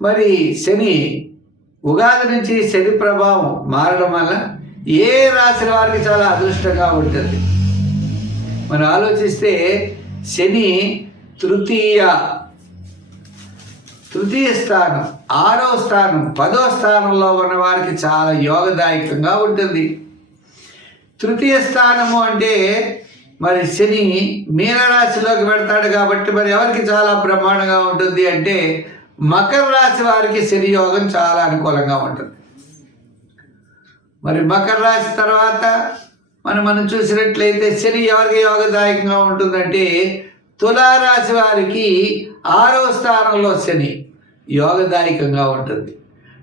మరి శని ఉగాది నుంచి శని ప్రభావం మారడం వల్ల ఏ రాశి వారికి చాలా అదృష్టంగా ఉంటుంది. మనం ఆలోచిస్తే శని తృతీయ తృతీయ స్థానం ఆరో స్థానం పదో స్థానంలో ఉన్న వారికి చాలా యోగదాయకంగా ఉంటుంది. తృతీయ స్థానము అంటే మరి శని మీనరాశిలోకి పెడతాడు కాబట్టి మరి ఎవరికి చాలా బ్రహ్మాండంగా ఉంటుంది అంటే మకర రాశి వారికి శని యోగం చాలా అనుకూలంగా ఉంటుంది. మరి మకర రాశి తర్వాత మనం మనం చూసినట్లయితే శని ఎవరికి యోగదాయకంగా ఉంటుందంటే తులారాశి వారికి ఆరో స్థానంలో శని యోగదాయకంగా ఉంటుంది.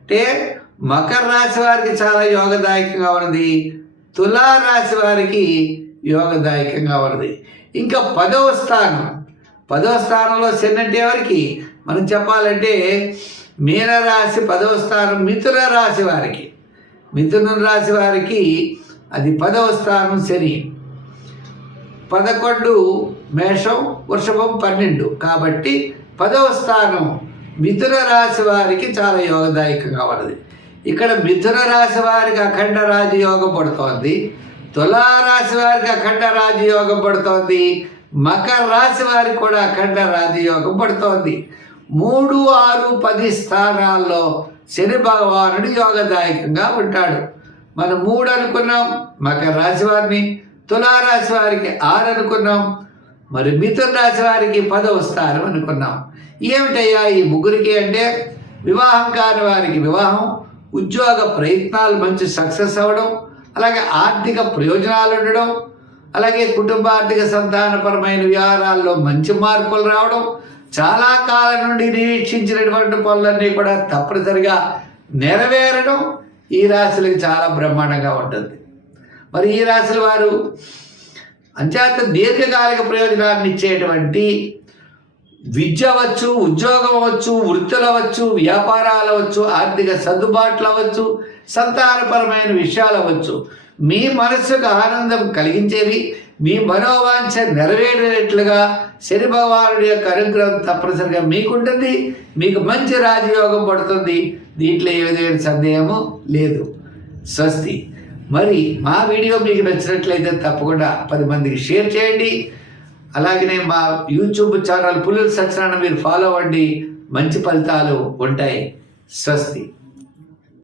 అంటే మకర రాశి వారికి చాలా యోగదాయకంగా ఉన్నది తులారాశి వారికి యోగదాయకంగా ఉన్నది. ఇంకా పదవ స్థానం పదవ స్థానంలో శని అంటే ఎవరికి? మనం చెప్పాలంటే మీనరాశి పదవ స్థానం మిథున రాశి వారికి. మిథున రాశి వారికి అది పదవ స్థానం శని. పదకొండు మేషం వృషభం పన్నెండు. కాబట్టి పదవ స్థానం మిథున రాశి వారికి చాలా యోగదాయకంగా ఉన్నది. ఇక్కడ మిథున రాశి వారికి అఖండ రాజయోగం పడుతోంది. తులారాశి వారికి అఖండ రాజయోగం పడుతోంది. మకర రాశి వారికి కూడా అఖండ రాజయోగం పడుతోంది. మూడు ఆరు పది స్థానాల్లో శని భగవానుడు యోగదాయకంగా ఉంటాడు. మనం మూడు అనుకున్నాం మకర రాశి వారిని తులారాశి వారికి ఆరు అనుకున్నాం మరి మిథున రాశి వారికి పదవ స్థానం అనుకున్నాం. ఏమిటయ్యా ఈ ముగ్గురికి అంటే వివాహం కాని వారికి వివాహం ఉద్యోగ ప్రయత్నాలు మంచి సక్సెస్ అవ్వడం అలాగే ఆర్థిక ప్రయోజనాలు ఉండడం అలాగే కుటుంబ ఆర్థిక సంతానపరమైన వ్యవహారాల్లో మంచి మార్పులు రావడం చాలా కాలం నుండి నిరీక్షించినటువంటి పనులన్నీ కూడా తప్పనిసరిగా నెరవేరడం ఈ రాశులకు చాలా బ్రహ్మాండంగా ఉంటుంది. మరి ఈ రాశుల వారు అంచేత దీర్ఘకాలిక ప్రయోజనాన్ని ఇచ్చేటువంటి విద్య అవ్వచ్చు ఉద్యోగం అవ్వచ్చు వృత్తులు అవ్వచ్చు వ్యాపారాలు అవ్వచ్చు ఆర్థిక సర్దుబాట్లు అవ్వచ్చు సంతానపరమైన విషయాలు అవ్వచ్చు. మీ మనస్సుకు ఆనందం కలిగించేవి మీ మనోవాంఛ నెరవేరేట్లుగా శని భగవానుడి యొక్క అనుగ్రహం తప్పనిసరిగా మీకుంటుంది. మీకు మంచి రాజయోగం పడుతుంది. దీంట్లో ఏ విధమైన సందేహము లేదు. స్వస్తి. మరి మా వీడియో మీకు నచ్చినట్లయితే తప్పకుండా పది మందికి షేర్ చేయండి. అలాగనే మా యూట్యూబ్ ఛానల్ పుల్లల సత్యనారాయణ మీరు ఫాలో అవ్వండి. మంచి ఫలితాలు ఉంటాయి. స్వస్తి.